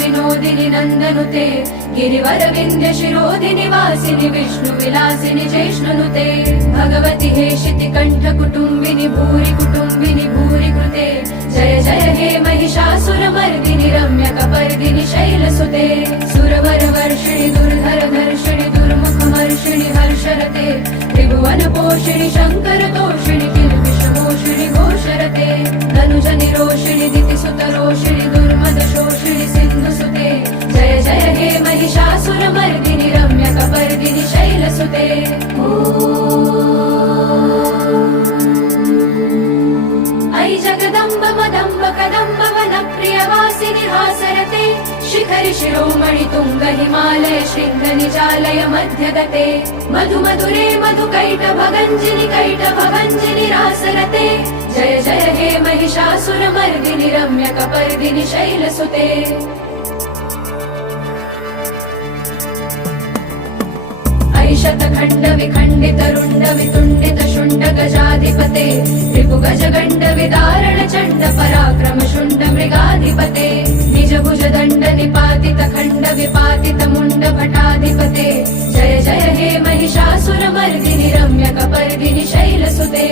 विनोदिनि नन्दनुते गिरिवर विन्ध्य शिरोधिनि वासिनि विष्णु विलासिनि चेष्णुनुते भगवति हेशिति कण्ठ कुटुम्बिनि भूरि कृते जय जय हे महिषासुरमर्दिनि रम्यकपर्दिनि शैलसुते सुरवर वर्षिणि दुर्धर धर्षिणि दुर्मुखमर्षिणि हर्षरते त्रिभुवन पोषिणि शङ्कर तोषिणि किल्बिषमोषिणि घोषरते धनुजनि रोषिणि दितिसुत रोषिणि दुर्मद शोषिणि सिन्धुसुते जय जय हे महिषासुरमर्दिनि रम्यकपर्दिनि शैलसुते ऐ जगदम्ब मदम्ब कदम्ब वनप्रियवासिनि हासरते शिखरि शिरोमणि तुङ्ग हिमालय शृङ्ग निजालय मध्यगते मधु मधुरे मधुकैटभगञ्जिनि रासरते जय जय हे महिषासुरमर्दिनि रम्यकपर्दिनि शैलसुते शतखण्ड विखण्डित रुण्ड वितुण्डित शुण्ड गजाधिपते रिपुगज गण्ड विदारण चण्ड पराक्रम शुण्ड मृगाधिपते निज भुज दण्ड निपातित खण्ड विपातित मुण्ड भटाधिपते जय जय हे महिषासुरमर्दिनि रम्यकपर्दिनि शैलसुते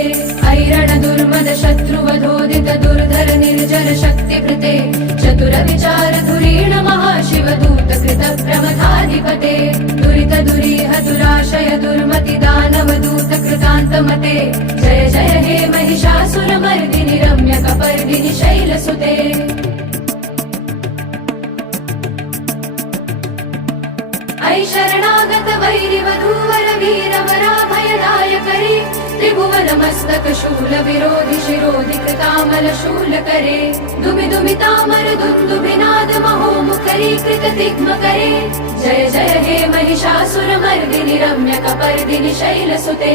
ऐरण दुर्मद शत्रुवधोदित दुर्धर निर्जर शक्तिभृते चतुर विचार धुरीण महाशिव दूत कृत प्रमथाधिपते दुरित दुरीह दुराशय दुर्मति दानव दूत कृतान्तमते जय जय हे महिषासुरमर्दिनि रम्यकपर्दिनि शैलसुते ऐ शरणागत वैरिवधूवर वीरवराभयदायकरे त्रिभुवन मस्तक शूल विरोधि शिरोधि कृतामल शूल करे दुमि दुमि तामर दुन्दुभिनाद महोमुखरी कृत तिग्म करे जय जय हे महिषासुरमर्दिनि रम्यकपर्दिनि शैलसुते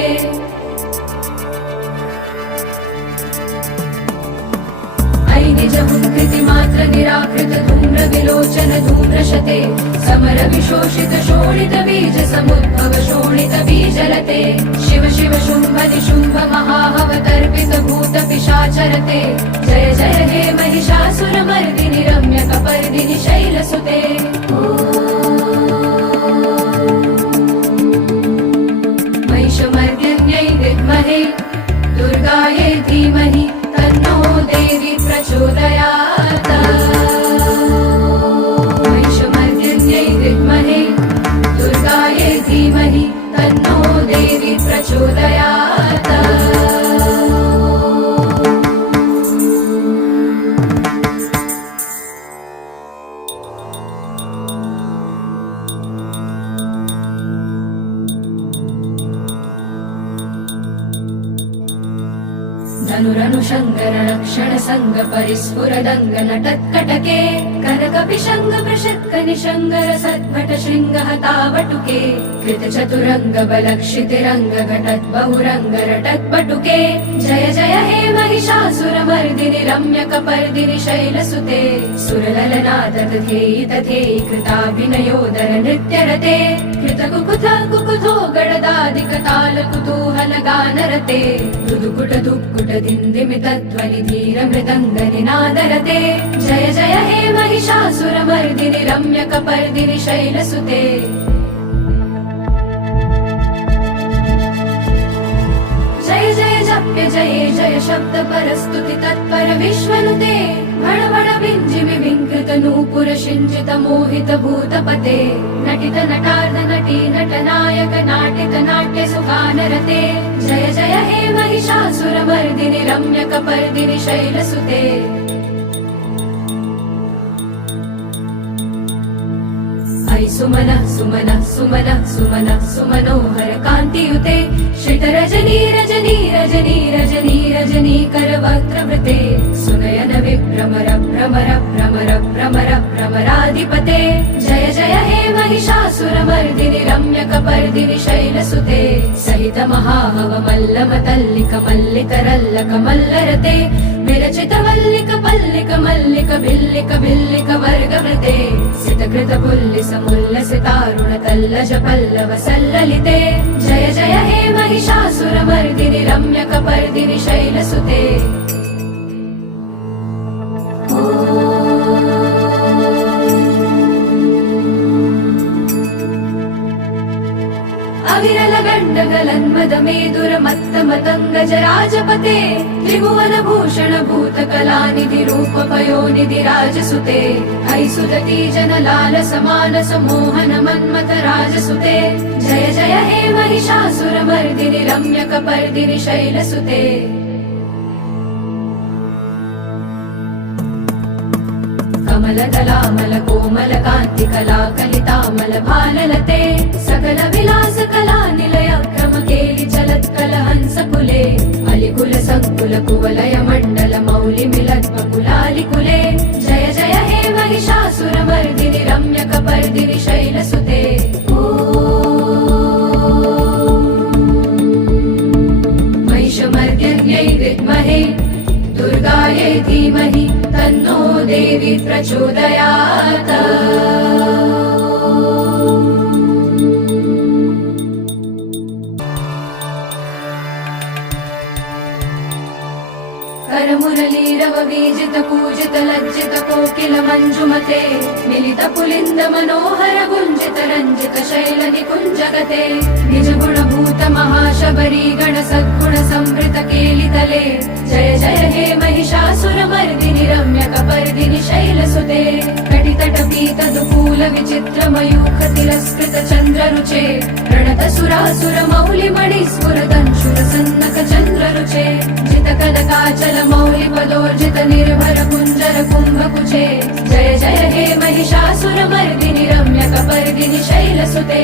ऐ निज हुङ्कृति मात्र निराकृत धूम्र विलोचन धूम्रशते समर विशोषित शोणित बीज समुद्भव शोणित बीजलते शिव शिव शुम्भ निशुम्भ महाहव तर्पित भूत पिशाचरते जय जय हे महिषासुरमर्दिनि रम्यकपर्दिनि शैलसुते महिषमर्दिन्यै विद्महे दुर्गायै धीमहि तन्नो देवी प्रचोदयात् महिषमर्दिन्यै विद्महे दुर्गायै धीमहि तन्नो देवी प्रचोदयात् धनुरनुशङ्कर रक्षण संग परिस्फुर दङ्ग नटत्कटके कनक विशङ्ग प्रशक्क निशङ्गर सद्भट शृङ्ग हतावटुके कृत चतुरङ्ग बलक्षितिरङ्ग घटत् बहुरङ्ग रटत् पटुके जय जय हे महिषासुरमर्दिनि रम्यकपर्दिनि शैलसुते सुरललना तथेयि तथेयि कृताभिनयोदर नृत्यरते कृत कुकुथ कुकुथो गडदादिक ताल कुतूहल गानरते दुदुकुट दुक्कुट दिन्दिमित ध्वनि धीर मृदङ्ग निनादरते जय जय हे महिषासुरमर्दिनि रम्यकपर्दिनि शैलसुते जय जय जप्य जय जय शब्द परस्तुति तत्पर विश्वनुते भण भण भिञ्जिमि विङ्कृत नूपुर शिञ्जित मोहित भूतपते नटित नटार्ध नटी नटनायक नाटित नाट्य सुगानरते जय जय हे महिषासुरमर्दिनि रम्यकपर्दिनि शैलसुते ऐ सुमन सुमन सुमन सुमन सुमनोहर कान्तियुते श्रित रजनी रजनी रजनी रजनी रजनी करवक्त्रवृते सुनयन विभ्रमर भ्रमर भ्रमर भ्रमर भ्रमराधिपते जय जय हे महिषासुरमर्दिनि रम्यकपर्दिनि शैलसुते सहित महाहव मल्लम तल्लिक मल्लिक रल्लक मल्लरते विरचित वल्लिक पल्लिक मल्लिक भिल्लिक भिल्लिक वर्गवृते सितकृत पुल्लिस मुल्लसितारुण तल्लज पल्लव सल्ललिते जय जय हे महिषासुरमर्दिनि रम्यकपर्दिनि शैलसुते दुर्मत्तमतङ्गजराजपते त्रिभुवनभूषण भूतकलानिधि रूपपयोनिधि राजसुते ऐ सुदती जनलाल समानस मोहन मन्मथ राजसुते जय जय हे महिषासुरमर्दिनि रम्यकपर्दिनि शैलसुते कमलदलामल कोमल कान्ति कला कलितामल भाललते सकल विलास कला निलय क्रम केलि चलत् कलहंस कुले अलिकुल संकुल कुवलय मण्डल मौलि मिलत् कुलालि कुले जय जय हे महिषासुरमर्दिनि रम्यकपर्दिनि शैलसुते महिषमर्दिन्यै विद्महे दुर्गायै धीमहि तन्नो देवी प्रचोदयात् करमुरलीरव बीजित पूजित लज्जित कोकिल मंजुमते मिलित पुलिंद मनोहर गुंजित रंजित शैल निकुंजगते निज गुण भूत महाशबरी गण सद्गुण संवृत केलितले जय जय हे महिषासुरमर्दिनि रम्यकपर्दिनि शैलसुते कटितट पीत दुकूल विचित्र मयूख तिरस्कृत चंद्र रुचे प्रणत सुरासुर मौलि मणि स्फुरदंशुर सन्नक चंद्र रुचे जित कनकाचल मौलि पदोर्जित निर्भर कुंजर कुंभकुचे जय जय हे महिषासुरमर्दिनि रम्यकपर्दिनि शैलसुते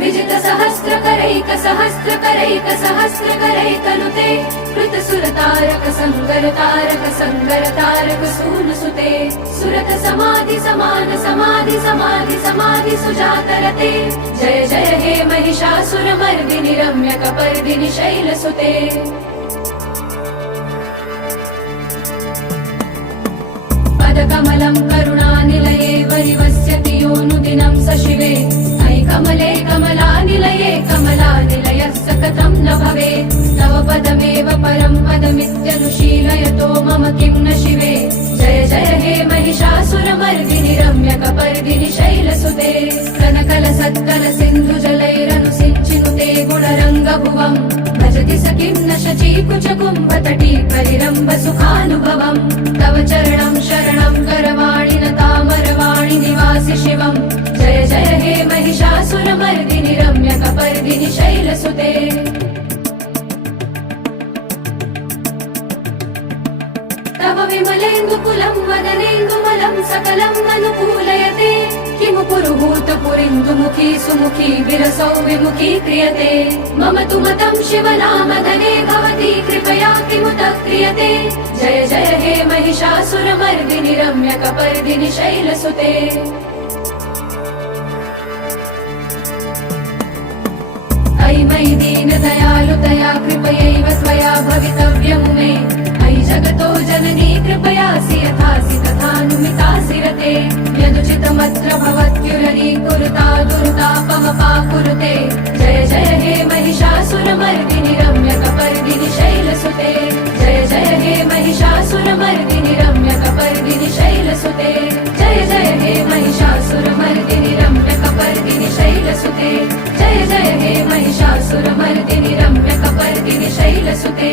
विजित सहस्रकरैक सहस्रकरैक सहस्रकरैकनुते कृत सुरतारक संगर तारक सूनुसुते सुरत समाधि समान समाधि समाधि समाधि सुजातरते जय जय हे महिषासुरमर्दिनि रम्यकपर्दिनि शैलसुते पदकमलं करुणानिलये वरिवस्यति योऽनुदिनं स शिवे ऐ कमले कमलानिलये कमलानिलयः स कथं न भवेत् तव पदमेव परं पदमित्यनुशीलयतो मम किं न शिवे जय जय हे महिषासुरमर्दिनि रम्यकपर्दिनि शैलसुते कनकल सत्कल सिन्धुजलैरनुसिञ्चिनुते गुणरङ्गभुवम् भजति स किं न शचीकुचकुम्भतटी परिरम्भ सुखानुभवम् तव चरणं शरणं करवाणि न तामरवाणि निवासि शिवम् जय जय हे महिषासुरमर्दिनि रम्यकपर्दिनि शैलसुते तव विमलेन्दुकुलं वदनेन्दुमलं सकलं अनुकूलयते किमु पुरुहूतपुरिन्दुमुखी सुमुखी विरसौ विमुखी क्रियते मम तु मतं शिवनामधने भवती कृपया किमुत क्रियते जय जय हे महिषासुरमर्दिनि रम्यकपर्दिनि शैलसुते ऐ मयि दीनदयालुतया कृपयैव त्वया भवितव्यं मे ऐ जगतो जननी कृपयासि यथासि तथानुमितासि रते यदुचितमत्र भवत्युररी कुरुता दुरुतापमपाकुरुते जय जय हे महिषासुरमर्दिनि रम्यकपर्दिनि शैलसुते जय जय हे महिषासुरमर्दिनि रम्यकपर्दिनि शैलसुते जय जय हे महिषासुरमर्दिनि रम्यकपर्दिनि शैलसुते जय जय हे महिषासुरमर्दिनि रम्यकपर्दिनि शैलसुते